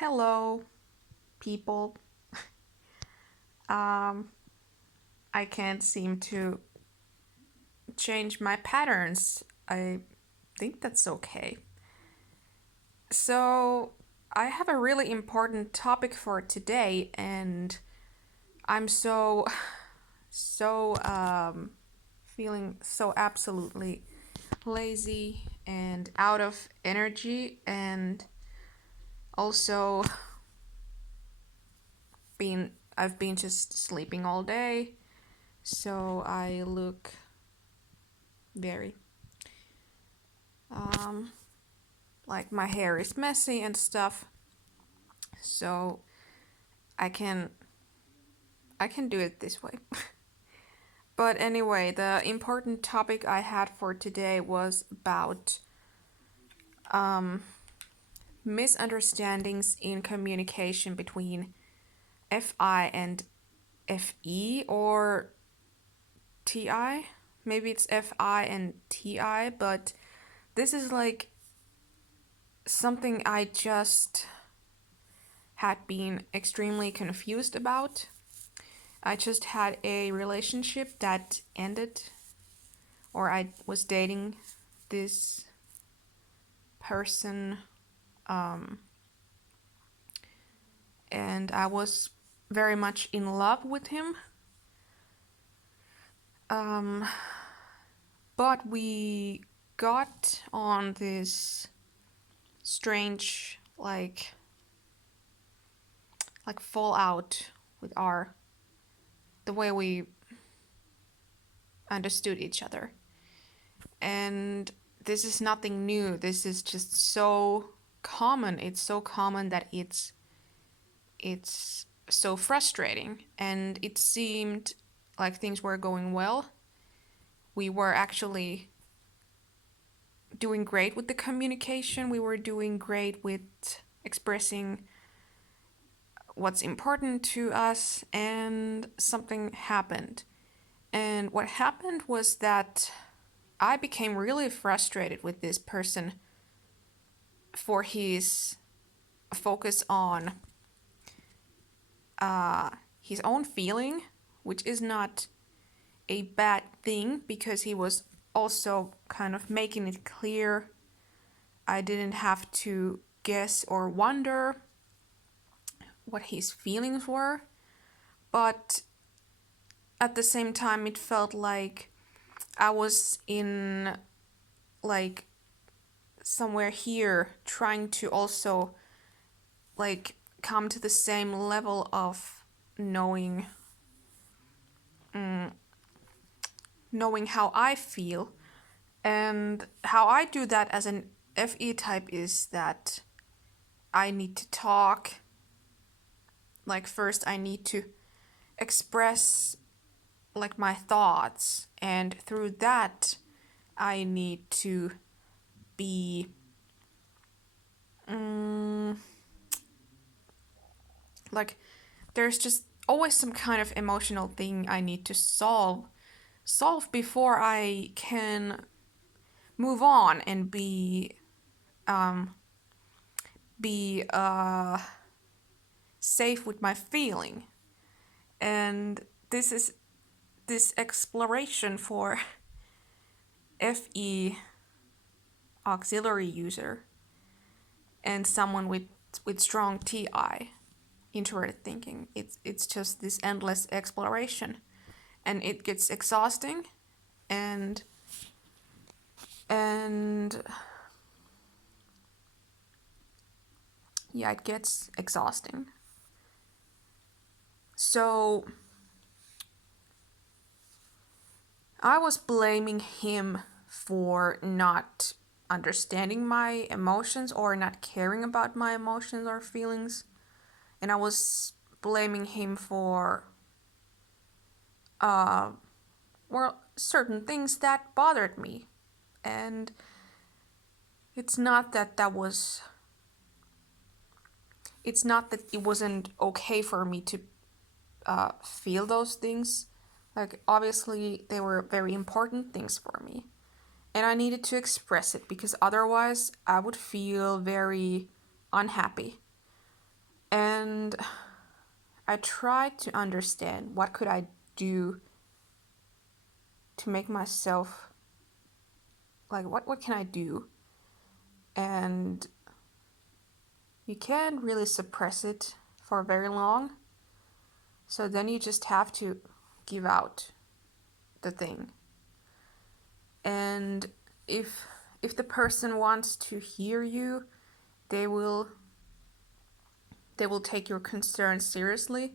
Hello, people. Um, I can't seem to change my patterns. I think that's okay. So, I have a really important topic for today, and I'm so feeling so absolutely lazy and out of energy, and also I've been just sleeping all day, so I look very um like my hair is messy and stuff, so i can I can do it this way. But anyway, the important topic I had for today was about um, misunderstandings in communication between fi and fe, or ti. Maybe it's fi and ti, but this is like something I just had been extremely confused about. I just had a relationship that ended, or I was dating this person, um, and I was very much in love with him. Um, but we got on this strange, like fallout with our the way we understood each other. And this is nothing new. This is just so common. It's so common that it's so frustrating. And it seemed like things were going well. We were actually doing great with the communication. We were doing great with expressing what's important to us, and something happened. And what happened was that I became really frustrated with this person for his focus on his own feeling, which is not a bad thing because he was also kind of making it clear I didn't have to guess or wonder what his feelings were. But at the same time, it felt like I was in, like, somewhere here trying to also, like, come to the same level of knowing mm, knowing how I feel. And how I do that as an FE type is that I need to talk. Like, first I need to express, like, my thoughts, and through that I need to be mm, like, there's just always some kind of emotional thing I need to solve before I can move on and um be safe with my feeling. And this is this exploration for FE auxiliary user and someone with strong TI, introverted thinking. It's just this endless exploration, and it gets exhausting, and and yeah, it gets exhausting. So I was blaming him for not understanding my emotions or not caring about my emotions or feelings. And I was blaming him for uh well, certain things that bothered me. And it's not that that was it's not that it wasn't okay for me to feel those things. Like, obviously they were very important things for me, and I needed to express it because otherwise I would feel very unhappy. And I tried to understand what could I do to make myself, like, what can I do? And you can't really suppress it for very long. So then you just have to give out the thing. And if the person wants to hear you, they will take your concerns seriously.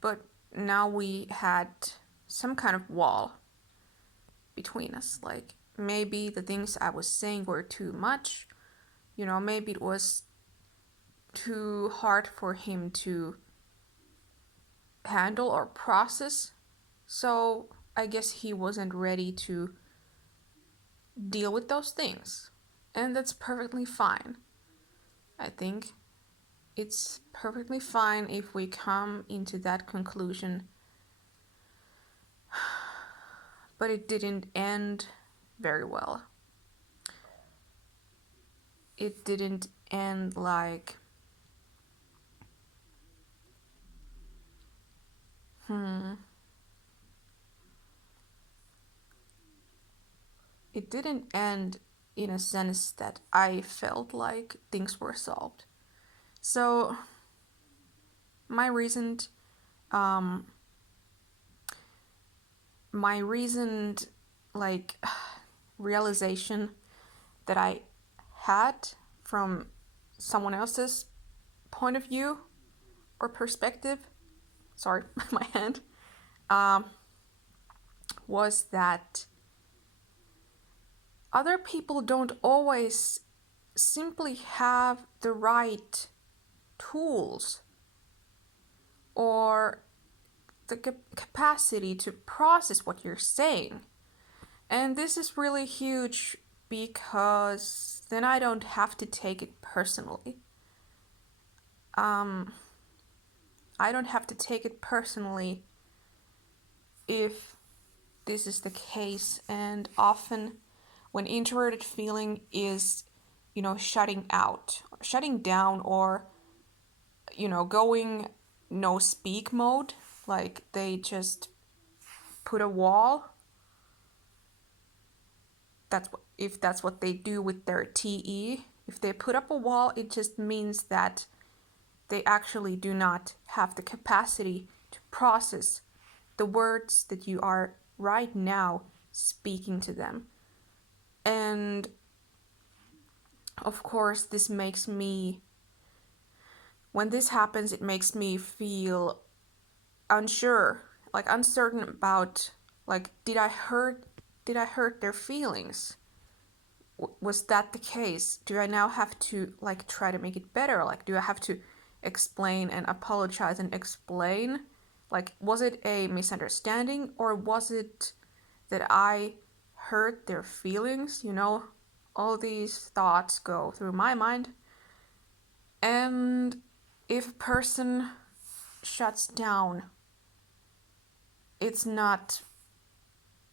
But now we had some kind of wall between us. Like maybe the things I was saying were too much. Maybe it was too hard for him to handle or process. So I guess he wasn't ready to deal with those things. And that's perfectly fine. I think it's perfectly fine if we come into that conclusion. But it didn't end very well. It didn't end like, it didn't end in a sense that I felt like things were solved. So my reasoned um my reasoned like realization that I had from someone else's point of view or perspective, sorry, my hand, was that other people don't always simply have the right tools or the capacity to process what you're saying. And this is really huge because then I don't have to take it personally. I don't have to take it personally if this is the case. And often when introverted feeling is, shutting out, shutting down, or, going no speak mode, like they just put a wall. If that's what they do with their TE. If they put up a wall, it just means that they actually do not have the capacity to process the words that you are right now speaking to them. And of course, when this happens, it makes me feel unsure, like uncertain about, like, did I hurt their feelings? Was that the case? Do I now have to like try to make it better? Like, do I have to explain and apologize and explain? Like, was it a misunderstanding, or was it that I hurt their feelings? All these thoughts go through my mind. And if a person shuts down, it's not,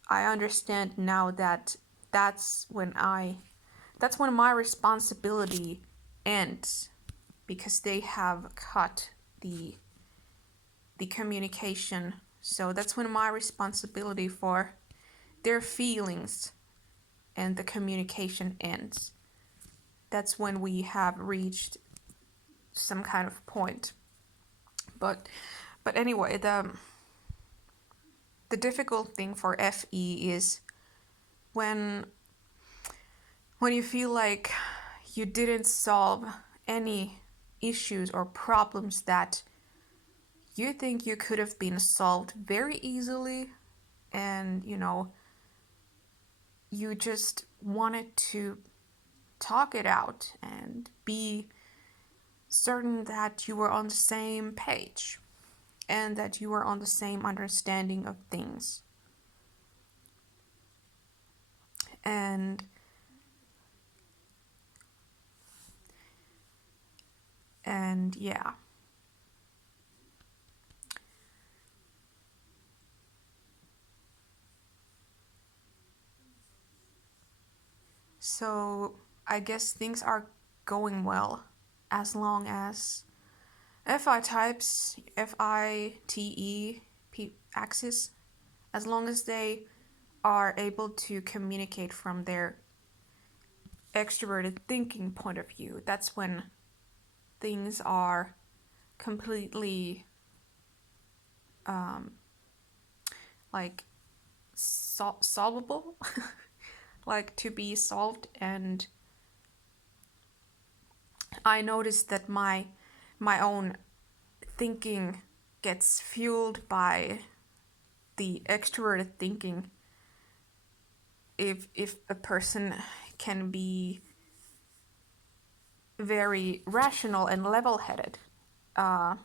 I understand now that that's when my responsibility ends, because they have cut the communication. So that's when my responsibility for their feelings and the communication ends. That's when we have reached some kind of point. But anyway, the difficult thing for FE is when you feel like you didn't solve any issues or problems that you think you could have been solved very easily, and you just wanted to talk it out and be certain that you were on the same page and that you were on the same understanding of things. And yeah. So I guess things are going well as long as FI types, axis, as long as they are able to communicate from their extroverted thinking point of view, that's when things are completely um, like solvable, like to be solved. And I noticed that my own thinking gets fueled by the extroverted thinking if a person can be very rational and level-headed. Uh,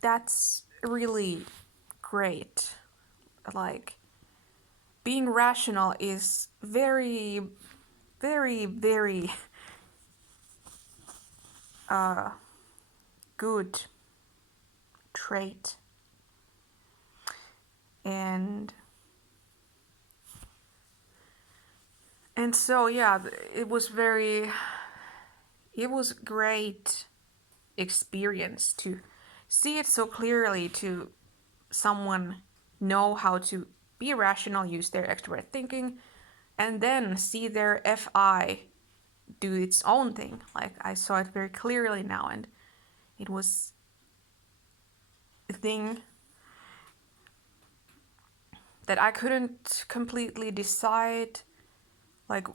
that's really great. Like being rational is very, very, very good trait. And so yeah, it was great experience to see it so clearly, to someone know how to be rational, use their extrovert thinking, and then see their FI do its own thing. Like I saw it very clearly now, and it was a thing that I couldn't completely decide, like,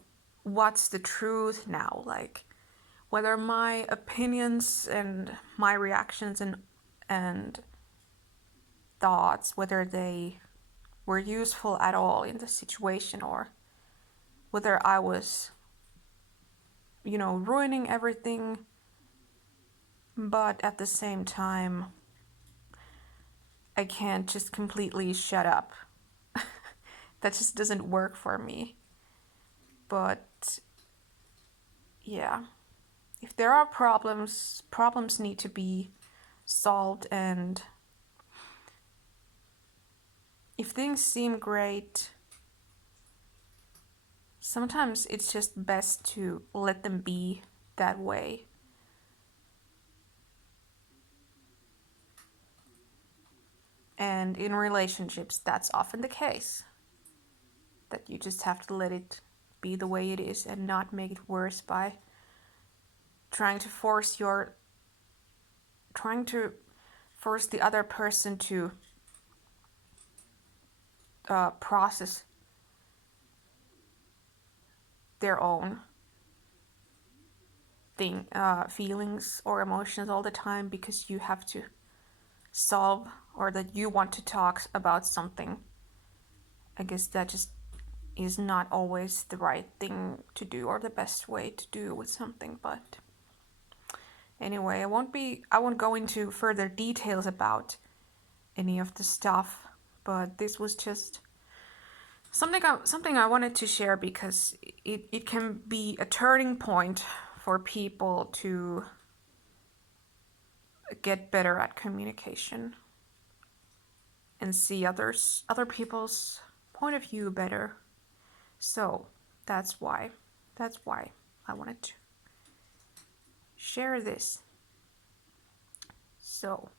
what's the truth now, like whether my opinions and my reactions and thoughts, whether they were useful at all in the situation, or whether I was, ruining everything. But at the same time, I can't just completely shut up. That just doesn't work for me. But yeah, if there are problems need to be solved, and if things seem great, sometimes it's just best to let them be that way. And in relationships, that's often the case. That you just have to let it be the way it is and not make it worse by trying to force the other person to process their own feelings or emotions all the time, because you have to solve, or that you want to talk about something. I guess that just is not always the right thing to do, or the best way to do with something. But anyway, I won't go into further details about any of the stuff, but this was just something I wanted to share, because it can be a turning point for people to get better at communication and see other people's point of view better. So that's why I wanted to share this. So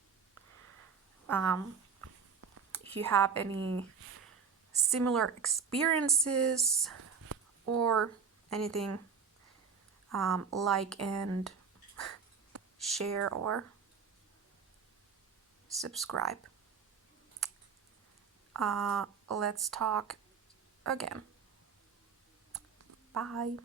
if you have any similar experiences or anything, like and share or subscribe. Let's talk again. Bye.